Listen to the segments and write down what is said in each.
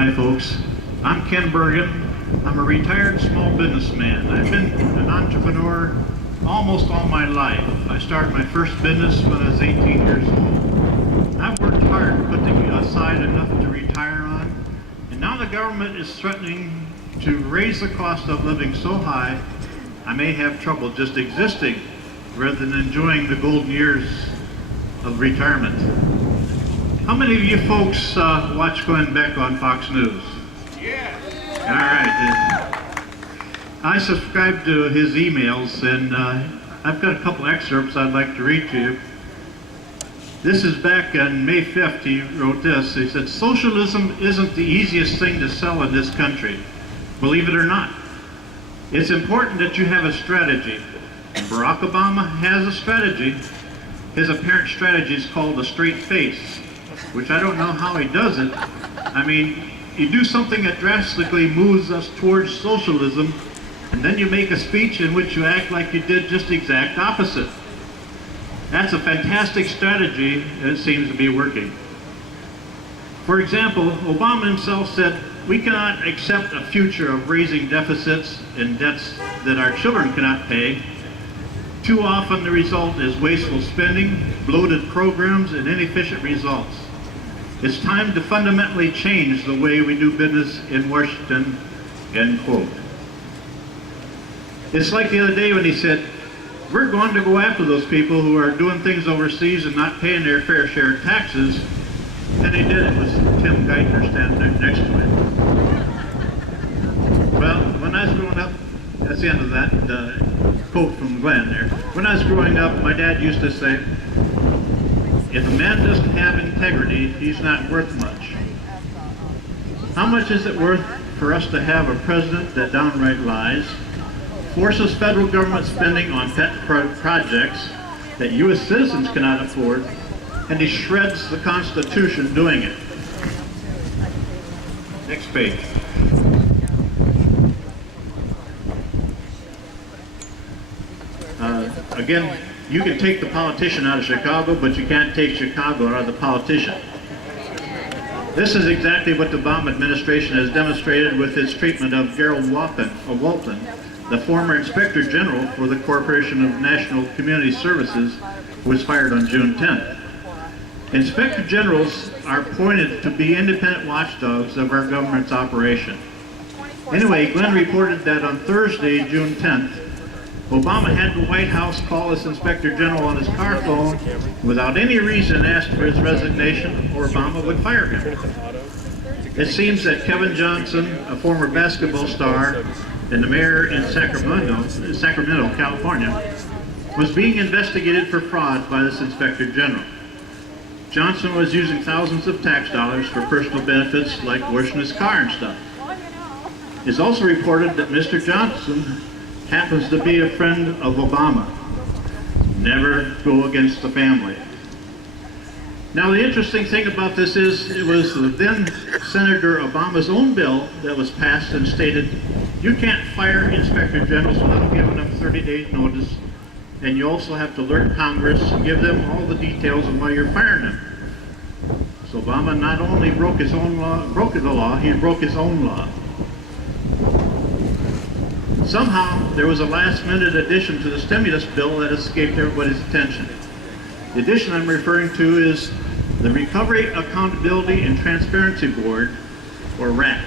Hi folks, I'm Ken Bergen. I'm a retired small businessman. I've been an entrepreneur almost all my life. I started my first business when I was 18 years old. I've worked hard putting aside enough to retire on, and now the government is threatening to raise the cost of living so high, I may have trouble just existing rather than enjoying the golden years of retirement. How many of you folks watch Glenn Beck on Fox News? Yeah. All right. I subscribe to his emails, and I've got a couple excerpts I'd like to read to you. This is back on May 5th, he wrote this. He said, "Socialism isn't the easiest thing to sell in this country, believe it or not. It's important that you have a strategy. And Barack Obama has a strategy. His apparent strategy is called a straight face, which I don't know how he does it. I mean, you do something that drastically moves us towards socialism, and then you make a speech in which you act like you did just the exact opposite. That's a fantastic strategy, and it seems to be working. For example, Obama himself said, we cannot accept a future of raising deficits and debts that our children cannot pay. Too often the result is wasteful spending, bloated programs, and inefficient results. It's time to fundamentally change the way we do business in Washington," end quote. It's like the other day when he said, we're going to go after those people who are doing things overseas and not paying their fair share of taxes. And he did it with Tim Geithner standing there next to him. Well, when I was growing up, that's the end of that quote from Glenn there. When I was growing up, my dad used to say, if a man doesn't have integrity, he's not worth much. How much is it worth for us to have a president that downright lies, forces federal government spending on pet projects that U.S. citizens cannot afford, and he shreds the Constitution doing it? Next page. Again, you can take the politician out of Chicago, but you can't take Chicago out of the politician. This is exactly what the Obama administration has demonstrated with its treatment of Gerald Walton, the former Inspector General for the Corporation of National Community Services, who was fired on June 10th. Inspector Generals are appointed to be independent watchdogs of our government's operation. Anyway, Glenn reported that on Thursday, June 10th, Obama had the White House call this Inspector General on his car phone without any reason, asked for his resignation, or Obama would fire him. It seems that Kevin Johnson, a former basketball star and the mayor in Sacramento, California, was being investigated for fraud by this Inspector General. Johnson was using thousands of tax dollars for personal benefits like washing his car and stuff. It's also reported that Mr. Johnson happens to be a friend of Obama. Never go against the family. Now the interesting thing about this is it was then Senator Obama's own bill that was passed and stated you can't fire Inspector Generals without giving them 30 days notice, and you also have to alert Congress and give them all the details of why you're firing them. So Obama not only broke the law, he broke his own law. Somehow, there was a last-minute addition to the stimulus bill that escaped everybody's attention. The addition I'm referring to is the Recovery, Accountability, and Transparency Board, or RAT.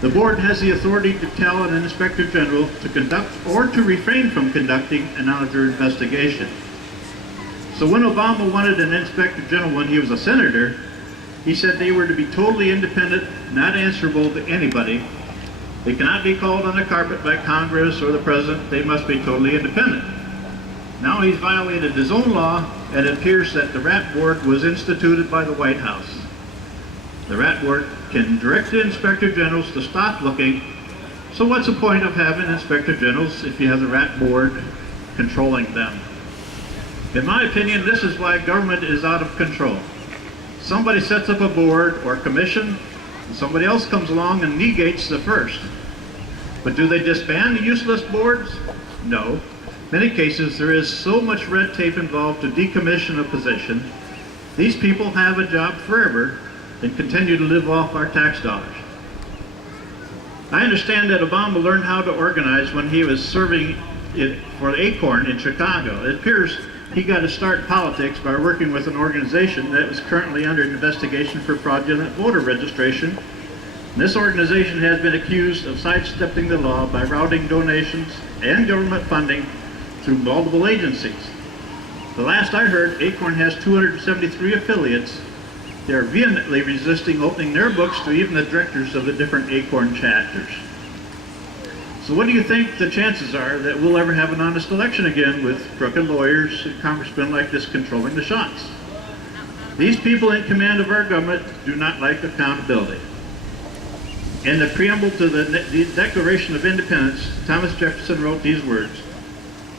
The board has the authority to tell an Inspector General to conduct or to refrain from conducting an auditor investigation. So when Obama wanted an Inspector General when he was a senator, he said they were to be totally independent, not answerable to anybody. They cannot be called on the carpet by Congress or the President. They must be totally independent. Now he's violated his own law, and it appears that the RAT Board was instituted by the White House. The RAT Board can direct the Inspector Generals to stop looking. So what's the point of having Inspector Generals if you have the RAT Board controlling them? In my opinion, this is why government is out of control. Somebody sets up a board or commission, and somebody else comes along and negates the first. But do they disband the useless boards? No. In many cases, there is so much red tape involved to decommission a position. These people have a job forever. and continue to live off our tax dollars. I understand that Obama learned how to organize when he was serving for the Acorn in Chicago. It appears he got to start politics by working with an organization that was currently under investigation for fraudulent voter registration. And this organization has been accused of sidestepping the law by routing donations and government funding through multiple agencies. The last I heard, Acorn has 273 affiliates. They are vehemently resisting opening their books to even the directors of the different Acorn chapters. So what do you think the chances are that we'll ever have an honest election again with crooked lawyers and congressmen like this controlling the shots? These people in command of our government do not like accountability. In the preamble to the Declaration of Independence, Thomas Jefferson wrote these words: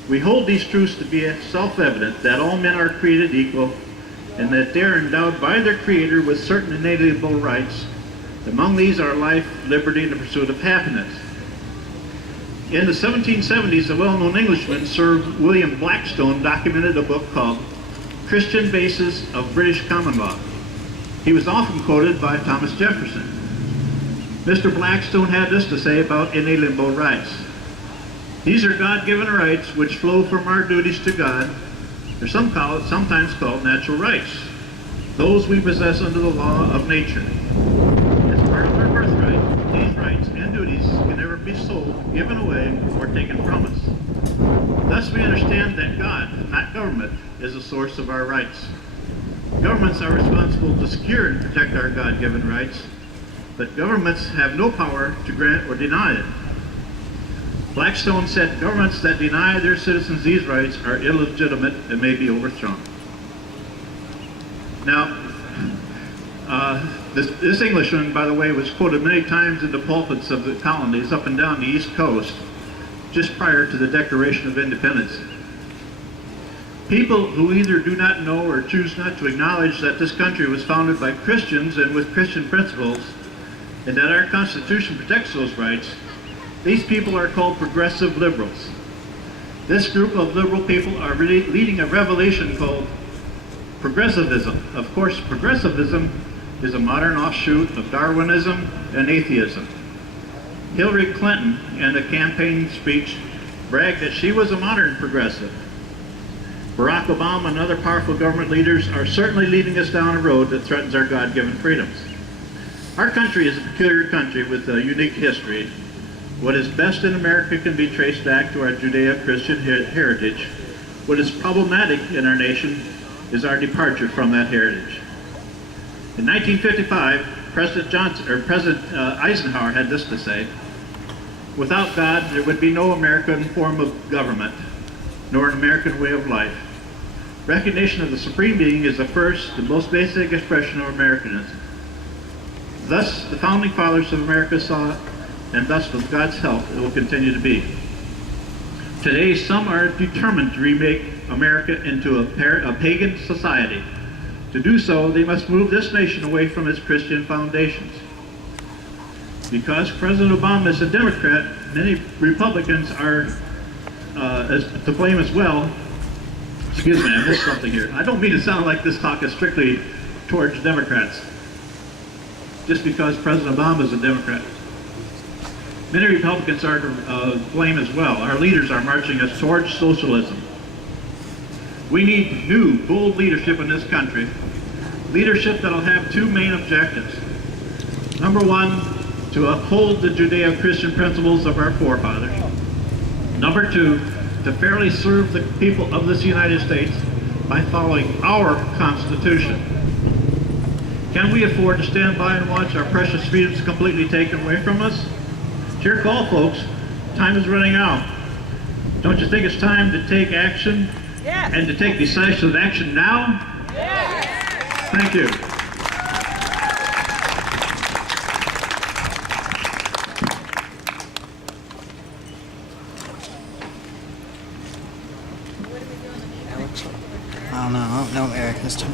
"We hold these truths to be self-evident, that all men are created equal, and that they are endowed by their Creator with certain inalienable rights. Among these are life, liberty, and the pursuit of happiness." In the 1770s, a well-known Englishman, Sir William Blackstone, documented a book called Christian Basis of British Common Law. He was often quoted by Thomas Jefferson. Mr. Blackstone had this to say about inalienable rights: "These are God-given rights which flow from our duties to God. They're sometimes called natural rights, those we possess under the law of nature. As part of our birthright, these rights and duties can never be sold, given away, or taken from us. Thus we understand that God, not government, is the source of our rights. Governments are responsible to secure and protect our God-given rights, but governments have no power to grant or deny it." Blackstone said governments that deny their citizens these rights are illegitimate and may be overthrown. Now, this Englishman, by the way, was quoted many times in the pulpits of the colonies up and down the East Coast just prior to the Declaration of Independence. People who either do not know or choose not to acknowledge that this country was founded by Christians and with Christian principles, and that our Constitution protects those rights, these people are called progressive liberals. This group of liberal people are really leading a revolution called progressivism. Of course, progressivism is a modern offshoot of Darwinism and atheism. Hillary Clinton, in a campaign speech, bragged that she was a modern progressive. Barack Obama and other powerful government leaders are certainly leading us down a road that threatens our God-given freedoms. Our country is a peculiar country with a unique history. What is best in America can be traced back to our Judeo-Christian heritage. What is problematic in our nation is our departure from that heritage. In 1955, President Eisenhower had this to say: "Without God, there would be no American form of government, nor an American way of life. Recognition of the Supreme Being is the first and most basic expression of Americanism. Thus, the Founding Fathers of America saw it, and thus, with God's help, it will continue to be. Today, some are determined to remake America into a pagan society. To do so, they must move this nation away from its Christian foundations. Because President Obama is a Democrat, many Republicans are to blame as well." Excuse me, I missed something here. I don't mean to sound like this talk is strictly towards Democrats, just because President Obama is a Democrat. Many Republicans are to blame as well. Our leaders are marching us towards socialism. We need new, bold leadership in this country. Leadership that will have two main objectives. Number one, to uphold the Judeo-Christian principles of our forefathers. Number two, to fairly serve the people of this United States by following our Constitution. Can we afford to stand by and watch our precious freedoms completely taken away from us? It's your call, folks. Time is running out. Don't you think it's time to take action? Yes. And to take decisive action now? Yes. Thank you. I don't know, Eric, this time.